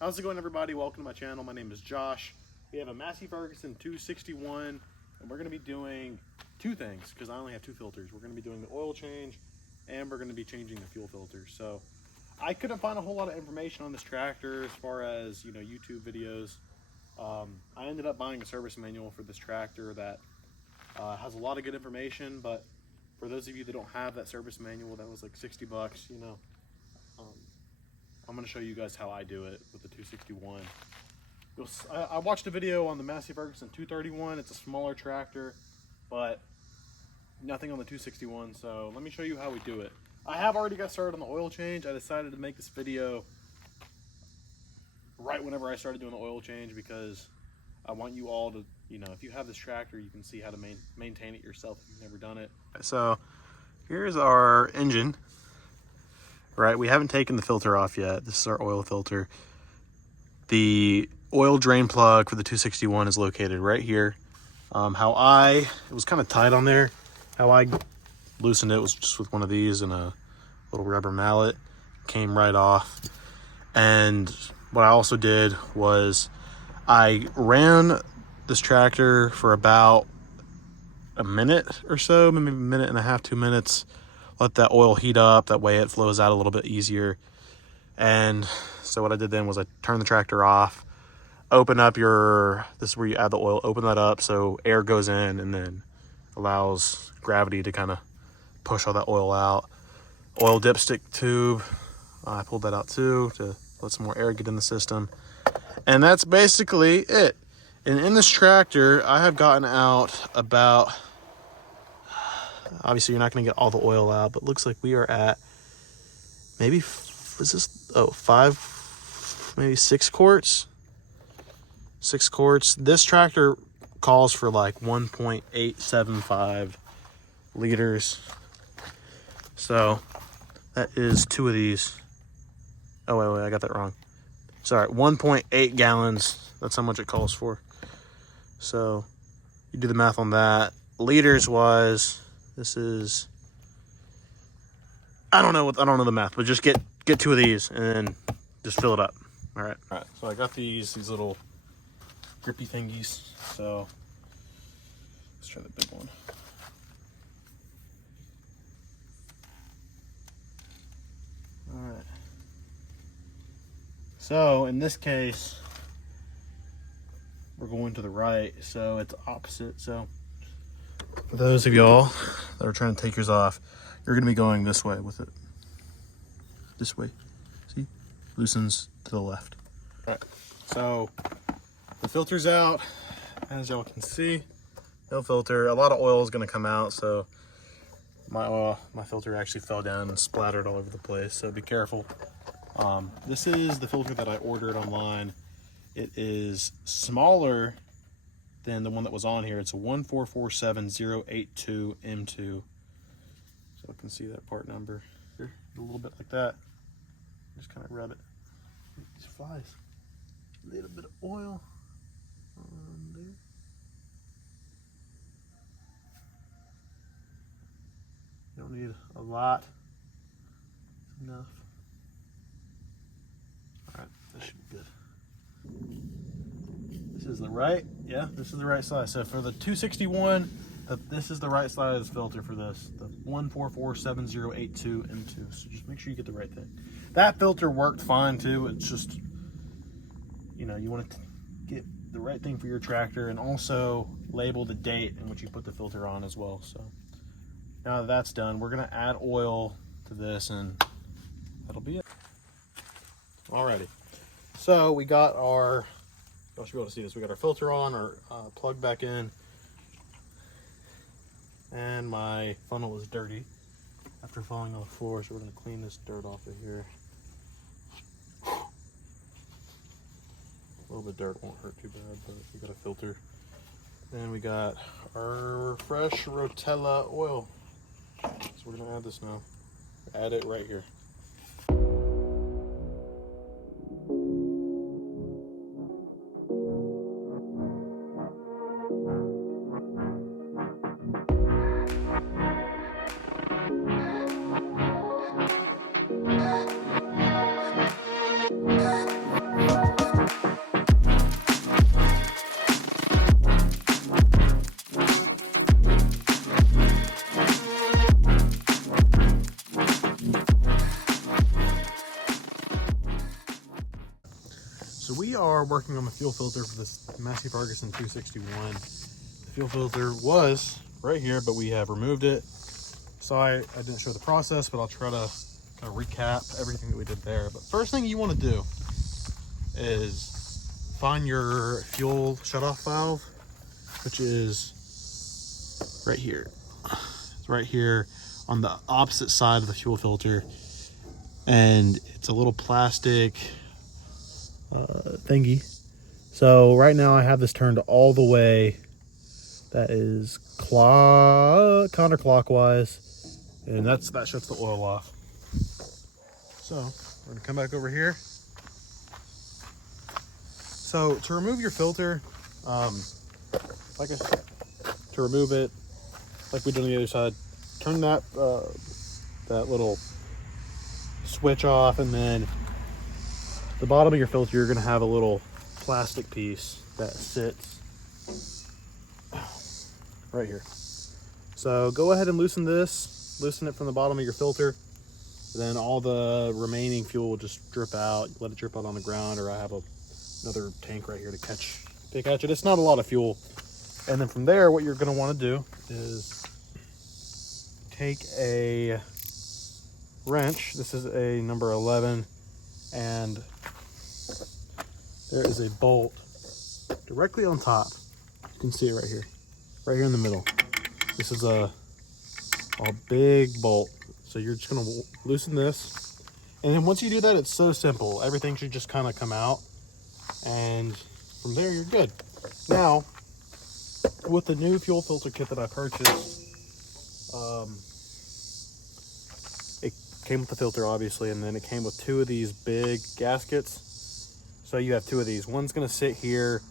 How's it going, everybody? Welcome to my channel. My name is Josh. We have a Massey Ferguson 261, and we're going to be doing two things because I only have two filters. We're going to be doing the oil change, and we're going to be changing the fuel filter. So I couldn't find a whole lot of information on this tractor as far as, YouTube videos. I ended up buying a service manual for this tractor that has a lot of good information, but for those of you that don't have that service manual, that was like 60 bucks, I'm going to show you guys how I do it with the 261. I watched a video on the Massey Ferguson 231. It's a smaller tractor, but nothing on the 261. So let me show you how we do it. I have already got started on the oil change. I decided to make this video right whenever I started doing the oil change because I want you all to, if you have this tractor, you can see how to maintain it yourself if you've never done it. So here's our engine. Right, we haven't taken the filter off yet. This is our oil filter. The oil drain plug for the 261 is located right here. It was kind of tight on there. How I loosened it was just with one of these and a little rubber mallet. Came right off. And what I also did was I ran this tractor for about a minute or so, maybe a minute and a half, 2 minutes. Let that oil heat up, that way it flows out a little bit easier. And so what I did then was I turned the tractor off, open up this is where you add the oil, open that up so air goes in and then allows gravity to kind of push all that oil out. Oil dipstick tube, I pulled that out too to let some more air get in the system. And that's basically it. And in this tractor, I have gotten out about, obviously you're not going to get all the oil out, but it looks like we are at maybe, maybe 6 quarts. 6 quarts. This tractor calls for like 1.875 liters. So that is 2 of these. Oh, wait, I got that wrong. Sorry, 1.8 gallons. That's how much it calls for. So you do the math on that. Liters wise, this is, I don't know the math, but just get 2 of these and then just fill it up. All right. So I got these little grippy thingies. So let's try the big one. All right. So in this case, we're going to the right, so it's opposite. So for those of y'all that are trying to take yours off, you're going to be going this way with it. This way. See? Loosens to the left. All right. So the filter's out. As y'all can see, no filter. A lot of oil is going to come out, so my filter actually fell down and splattered all over the place, so be careful. This is the filter that I ordered online. It is smaller than the one that was on here. It's a 1447082 M2. So I can see that part number here, a little bit like that. Just kind of rub it. These flies. A little bit of oil on there. You don't need a lot. Enough. All right, that should be good. This is the right, this is the right size. So for the 261, this is the right size filter for this, the 1447082 M2. So just make sure you get the right thing. That filter worked fine too. It's just, you want to get the right thing for your tractor and also label the date in which you put the filter on as well. So now that that's done, we're gonna add oil to this and that'll be it. Alrighty. So we got our, y'all should be able to see this. We got our filter on, our plug back in, and my funnel is dirty after falling on the floor, so we're going to clean this dirt off of here. A little bit of dirt won't hurt too bad, but we got a filter. And we got our fresh Rotella oil. So we're going to add this now. Add it right here. So we are working on the fuel filter for this Massey Ferguson 261. The fuel filter was right here, but we have removed it. Sorry, I didn't show the process, but I'll try to kind of recap everything that we did there. But first thing you want to do is find your fuel shutoff valve, which is right here. It's right here on the opposite side of the fuel filter. And it's a little plastic thingy. So right now I have this turned all the way, that is counterclockwise, and that shuts the oil off. So we're gonna come back over here. So to remove your filter, like I said, to remove it, like we did on the other side, turn that that little switch off, and then the bottom of your filter, you're gonna have a little plastic piece that sits right here. So go ahead and loosen this, loosen it from the bottom of your filter. Then all the remaining fuel will just drip out. Let it drip out on the ground, or I have another tank right here to catch it. It's not a lot of fuel. And then from there, what you're gonna wanna do is take a wrench. This is a number 11, and there is a bolt directly on top. You can see it right here in the middle. This is a big bolt. So you're just gonna loosen this, and then once you do that, it's so simple. Everything should just kind of come out, and from there you're good. Now, with the new fuel filter kit that I purchased, it came with the filter obviously, and then it came with 2 of these big gaskets. So you have 2 of these. One's gonna sit here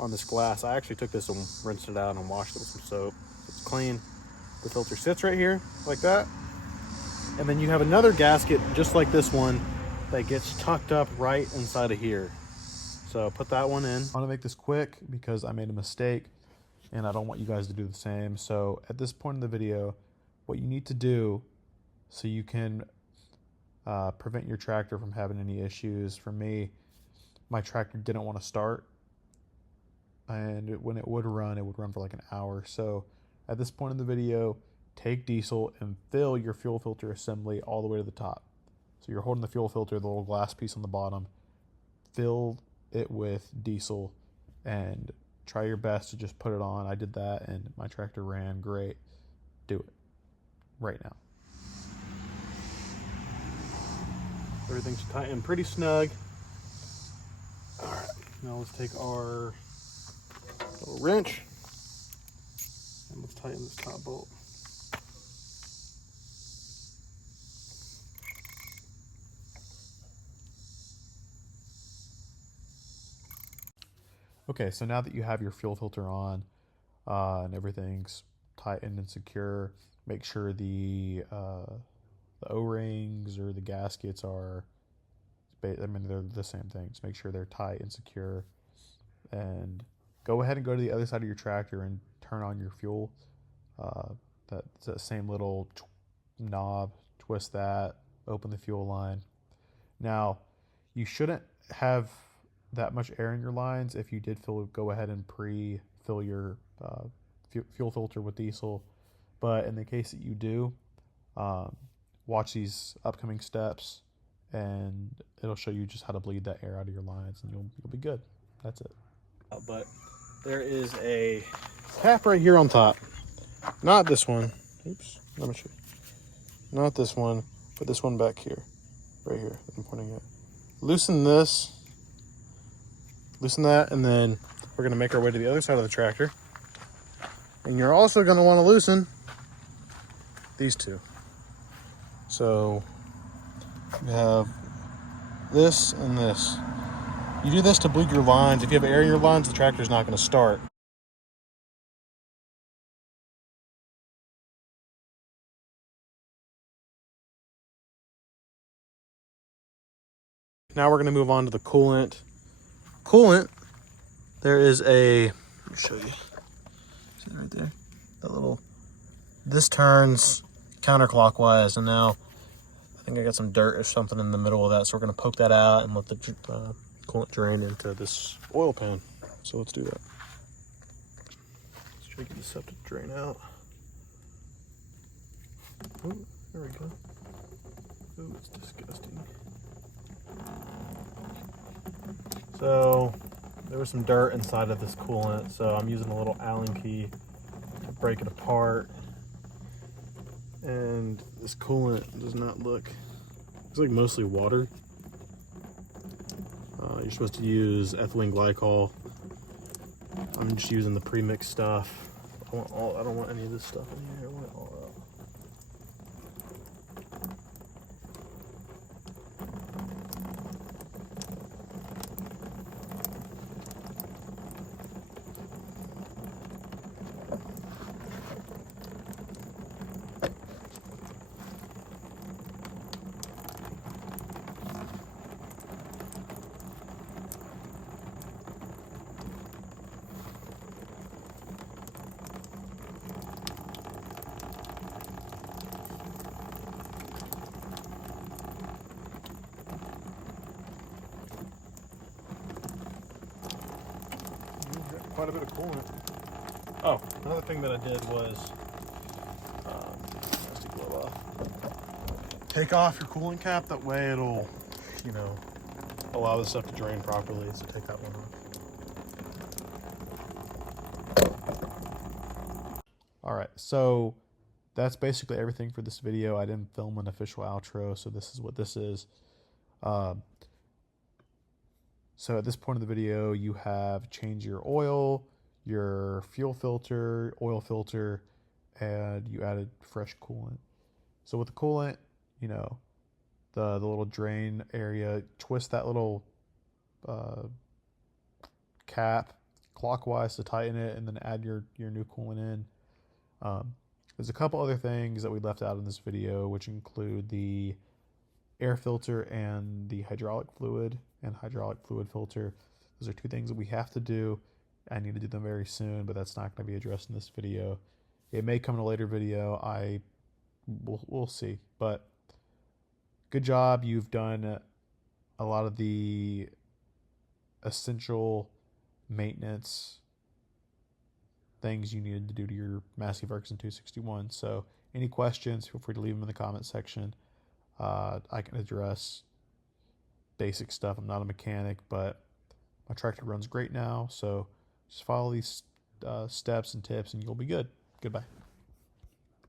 on this glass. I actually took this and rinsed it out and washed it with some soap. It's clean. The filter sits right here like that. And then you have another gasket just like this one that gets tucked up right inside of here. So put that one in. I want to make this quick because I made a mistake and I don't want you guys to do the same. So at this point in the video, what you need to do so you can prevent your tractor from having any issues. For me, my tractor didn't want to start, and when it would run for like an hour. So at this point in the video, take diesel and fill your fuel filter assembly all the way to the top. So you're holding the fuel filter, the little glass piece on the bottom, fill it with diesel and try your best to just put it on. I did that and my tractor ran great. Do it right now. Everything's tight and pretty snug. All right, now let's take our little wrench and let's tighten this top bolt. Okay, so now that you have your fuel filter on and everything's tightened and secure, make sure the O-rings or the gaskets are, I mean, they're the same thing. Just make sure they're tight and secure. And go ahead and go to the other side of your tractor and turn on your fuel. That's that same little knob, twist that, open the fuel line. Now, you shouldn't have that much air in your lines. If you did go ahead and pre-fill your fuel filter with diesel. But in the case that you do, watch these upcoming steps and it'll show you just how to bleed that air out of your lines, and you'll be good. That's it. But there is a cap right here on top. Not this one. Oops. Let me show you. Not this one, but this one back here. Right here that I'm pointing at. Loosen this. Loosen that, and then we're going to make our way to the other side of the tractor. And you're also going to want to loosen these 2. So you have this and this. You do this to bleed your lines. If you have air in your lines, the tractor's not going to start. Now we're going to move on to the coolant. There is let me show you. See it right there? This turns counterclockwise, and now I think I got some dirt or something in the middle of that, so we're going to poke that out and let the coolant drain into this oil pan. So let's do that. Let's try to get the septic drain out. Oh, there we go. Oh, it's disgusting. So there was some dirt inside of this coolant, so I'm using a little Allen key to break it apart. And this coolant does not look, it's like mostly water. You're supposed to use ethylene glycol. I'm just using the pre-mixed stuff. I don't want any of this stuff in here. I want it all out. Quite a bit of coolant. Oh, another thing that I did was take off your coolant cap. That way it'll, you know, allow the stuff to drain properly. So take that one off. All right, so that's basically everything for this video. I didn't film an official outro, so this is what this is. So at this point of the video, you have changed your oil, your fuel filter, oil filter, and you added fresh coolant. So with the coolant, you know, the little drain area, twist that little cap clockwise to tighten it, and then add your new coolant in. There's a couple other things that we left out in this video, which include the air filter and the hydraulic fluid and hydraulic fluid filter. Those are two things that we have to do. I need to do them very soon, but that's not going to be addressed in this video. It may come in a later video. We'll see. But good job. You've done a lot of the essential maintenance things you needed to do to your Massey Ferguson 261. So any questions, feel free to leave them in the comment section. I can address basic stuff. I'm not a mechanic, but my tractor runs great now. So just follow these steps and tips and you'll be good. Goodbye.